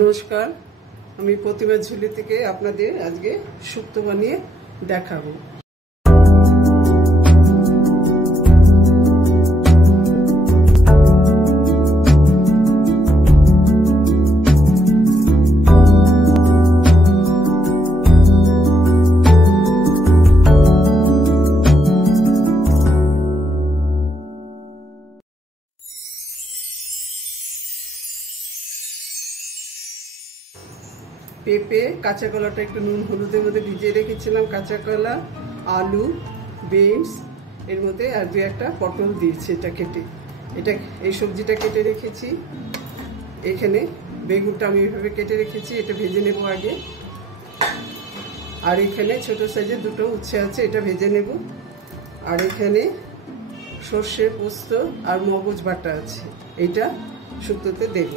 নমস্কার, আমি প্রতিমা ঝুলি থেকে আপনাদের আজকে শুক্তো বানিয়ে দেখাবো। পেঁপে, কাঁচা কলাটা একটু নুন হলুদের মধ্যে ভিজিয়ে রেখেছিলাম, কাঁচা কলা, আলু, বিনস, এর মধ্যে আর দু একটা পটল দিয়েছি। এই সবজিটা কেটে রেখেছি। এখানে বেগুনটা আমি এইভাবে কেটে রেখেছি, এটা ভেজে নেব আগে। আর এখানে ছোট সাইজের দুটো উচ্ছে আছে, এটা ভেজে নেব। আর এখানে সর্ষে, পোস্ত আর মগজ বাটা আছে, এটা শুক্তোতে দেব।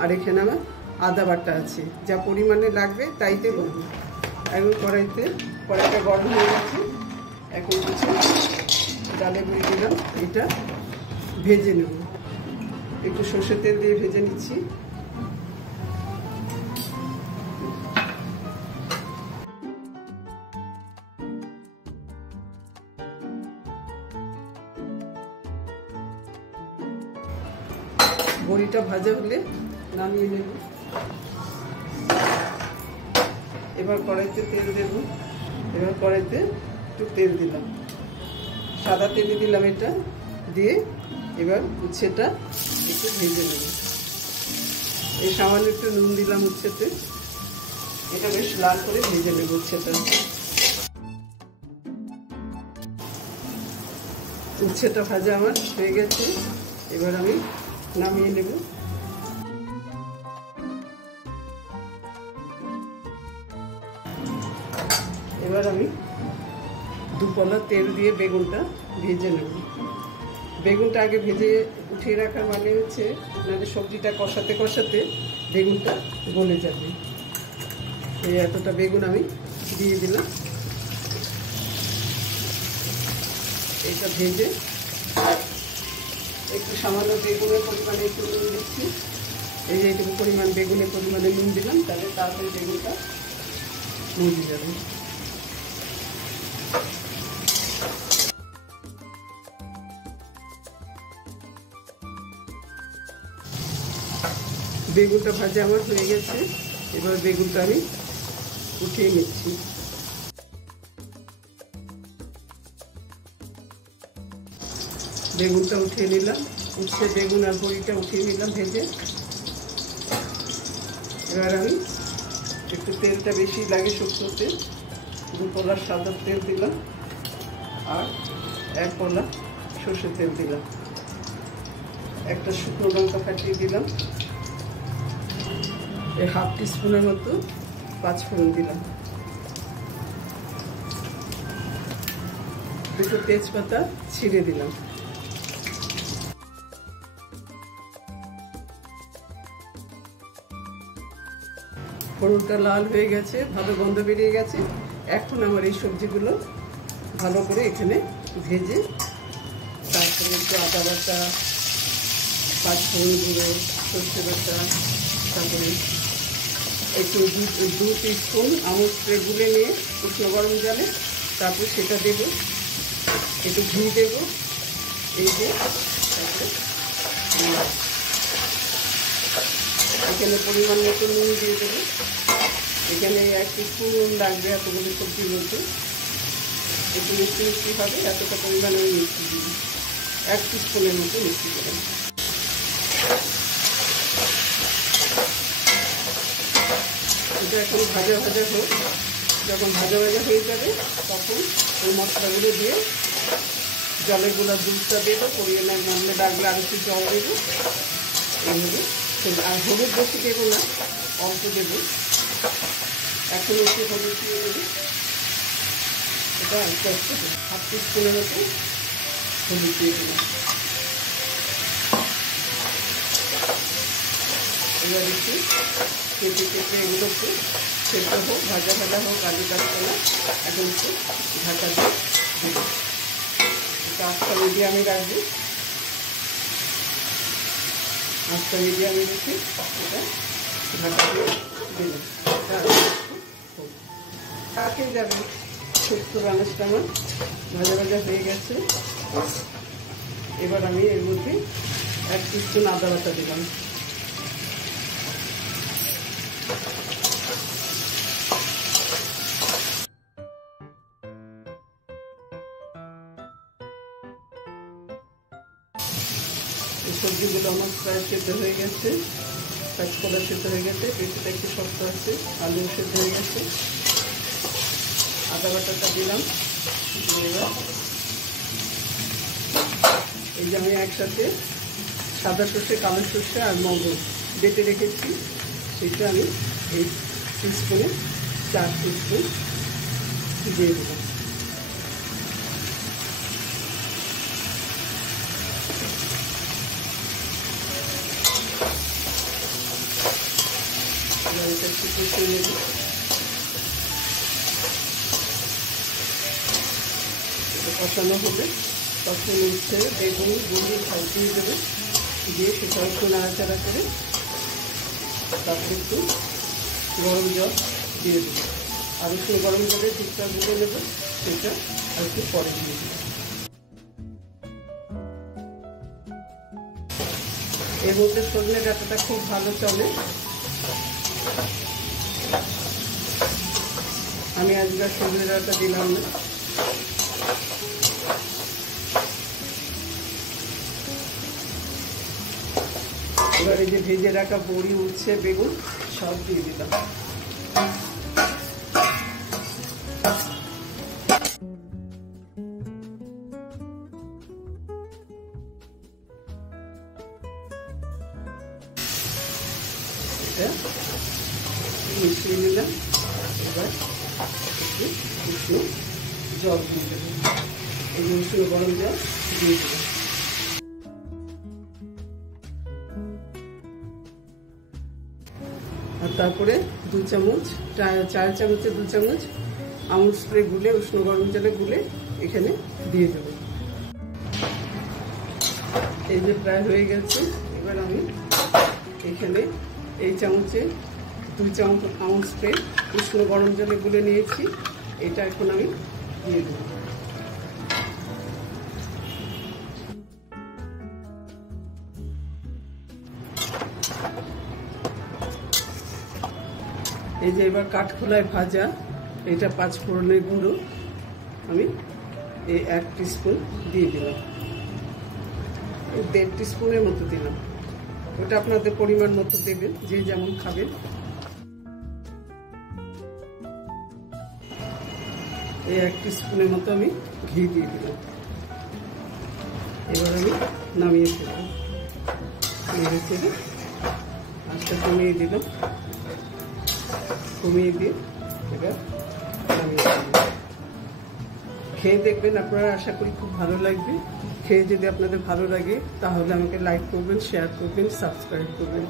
আর এখানে আমার আদা বাটা আছে, যা পরিমাণে লাগবে তাই দেব। এখন কড়াইটা গরম হয়ে গেছে, এখন কিছু ডালে বড়ি দিলাম, এটা ভেজে নেব। একটু সর্ষের তেল দিয়ে ভেজে নিচ্ছি। বড়িটা ভাজা হলে নামিয়ে নেব। এবার কড়াইতে তেল দেব। এবার কড়াইতে একটু তেল দিলাম, সাদা তেলে দিলাম। এটা দিয়ে এবার উচ্ছেটা একটু ভেজে নেব। এই সামান্য একটু নুন দিলাম উচ্ছেতে, এটা বেশ লাল করে ভেজে নেব উচ্ছেটা। উচ্ছেটা ভাজা আমার হয়ে গেছে, এবার আমি নামিয়ে নেব। এবার আমি দুপলা তেল দিয়ে বেগুনটা ভেজে নেব। বেগুনটা আগে ভেজে উঠিয়ে রাখার মানে হচ্ছে, নাহলে সবজিটা কষাতে কষাতে বেগুনটা গলে যাবে। এই এতটা বেগুন আমি দিয়ে দিলাম। এটা ভেজে একটু সামান্য বেগুনের পরিমাণে একটু নুন দিচ্ছি। এই যে এইটুকু পরিমাণ বেগুনের পরিমাণে নুন দিলাম, তাহলে তাড়াতাড়ি বেগুনটা মজে যাবে। বেগুনটা ভাজা আমার হয়ে গেছে, এবার বেগুনটা আমি উঠিয়ে নিচ্ছি। বেগুনটা উঠিয়ে নিলাম, উঠছে বেগুন আর বড়িটা উঠিয়ে নিলাম ভেজে। এবার আমি একটু তেলটা বেশি লাগে শুক্তোতে, 2 কলা সাদা তেল দিলাম আর 1 কলা সর্ষের তেল দিলাম। একটা শুকনো লঙ্কা ফাটিয়ে দিলাম। এই 1/2 টিস্পুনের মতো 5 ফোড়ন দিলাম। 2 তেজপাতা ছিঁড়ে দিলাম। ফোড়নটা লাল হয়ে গেছে, ভালো গন্ধ বেরিয়ে গেছে। এখন আমার এই সবজিগুলো ভালো করে এখানে ভেজে, তারপরে একটু আদা বাটা, 5 ফোড়ন গুঁড়ো, সর্ষে বাটা, তারপরে একটু 2 টিস্পুন আমুল স্প্রে গুলে নিয়ে উষ্ণ গরম জলে, তারপর সেটা দেব। একটু ঘি দেব, এই যে এখানে পরিমাণ মতো নুন দিয়ে দেবো। এখানে 1 টিস্পুন নুন লাগবে এতগুলো সবজির মধ্যে। একটু মিষ্টি মিষ্টি হবে, এতটা পরিমাণে আমি মিষ্টি দিই, 1 টিস্পুনের মতো মিষ্টি দেবেন। এটা এখন ভাজা ভাজা হোক। যখন ভাজা ভাজা হয়ে যাবে তখন ওই মশলাগুলো দিয়ে জলের গুঁড়া দুধটা দেবো, পরিমাণে নামলে লাগলে আর একটু জল দেবো। এইভাবে আর হলুদ বেশি দেবো না, অল্প দেবো। এখন একটু হলুদ দিয়ে দেবো, এটা আস্তে আস্তে 1/2 টিস্পুনের মতো হলুদ দিয়ে দেবো। এবার একটু কেটে কেটে এগুলোকে সেদ্ধ হোক, ভাজা ভাজা হোক, আলু কাঁচকলা, এখন একটু ঢাকা দিয়ে দেবো। এটা আস্তে মিডিয়ামে রাখবো। আঁচটা মিডিয়ামে রেখে এটা ঢাকা দিয়ে দিলাম। তাকেই যাবে শুক্তো রান্নাটা আমার ভাজা ভাজা হয়ে গেছে। এবার আমি এর মধ্যে 1 টিস্পুন আদা বাটা দিলাম। এই সবজিগুলো আমার প্রায় সেদ্ধ হয়ে গেছে, কাঁচকলা সেদ্ধ হয়ে গেছে, পেঁপেটা একটু শক্ত আছে, আলু সেদ্ধ হয়ে গেছে। আদা বাটাটা দিলাম। এই যে আমি একসাথে সাদা সর্ষে, কালো সর্ষে আর মগজ বেটে রেখেছি, সেটা আমি এই টিস্পুনে 4 টিস্পুন দিয়ে দেবো। এটা একটু কষিয়ে নেব। এটা কষানো হবে, তখন হচ্ছে বেগুন গুঁড়ি দিয়ে দেবে, দিয়ে সেটা একটু নাড়াচাড়া করে তারপরে একটু গরম জল দিয়ে দেবো। আর একটু গরম জলে ঠিকঠাক গুলে নেব, সেটা আর একটু পরে দিয়ে দেবো। এর মধ্যে সজনে ডাঁটাটা খুব ভালো চলে। আমি আজকে সজনে ডাঁটা দিলাম না। এবার এই যে ভেজে রাখা বড়ি, উচ্ছে, বেগুন সব দিয়ে দিলাম। এটা মিশিয়ে নিলাম। এবার একটু উষ্ণ জল দিয়ে দেবো। এই যে উষ্ণ গরম জল দিয়ে দেবো। আর তারপরে 2 চামচ, 4 চামচে 2 চামচ আমুল স্প্রে গুলে, উষ্ণ গরম জলে গুলে এখানে দিয়ে দেব। এই যে প্রায় হয়ে গেছে। এবার আমি এখানে এই চামচে 2 চামচ আমুল স্প্রে উষ্ণ গরম জলে গুলে নিয়েছি, এটা এখন আমি দিয়ে দেব। এই যে এবার কাঠখোলায় ভাজা এটা 5 ফোড়নের গুঁড়ো আমি এই 1 টিস্পুন দিয়ে দিলাম। 1.5 টিস্পুনের মতো দিলাম। ওটা আপনাদের পরিমাণ মতো দেবেন, যে যেমন খাবেন। এই 1 টিস্পুনের মতো আমি ঘি দিয়ে দিলাম। এবার আমি নামিয়ে ফেললাম। নেড়ে চেড়ে আস্তে কমিয়ে দিলাম। কমিয়ে দিয়ে এবার নামিয়ে ফেললাম। খেয়ে দেখবেন, আপনারা আশা করি খুব ভালো লাগবে। খেয়ে যদি আপনাদের ভালো লাগে তাহলে আমাকে লাইক করবেন, শেয়ার করবেন, সাবস্ক্রাইব করবেন।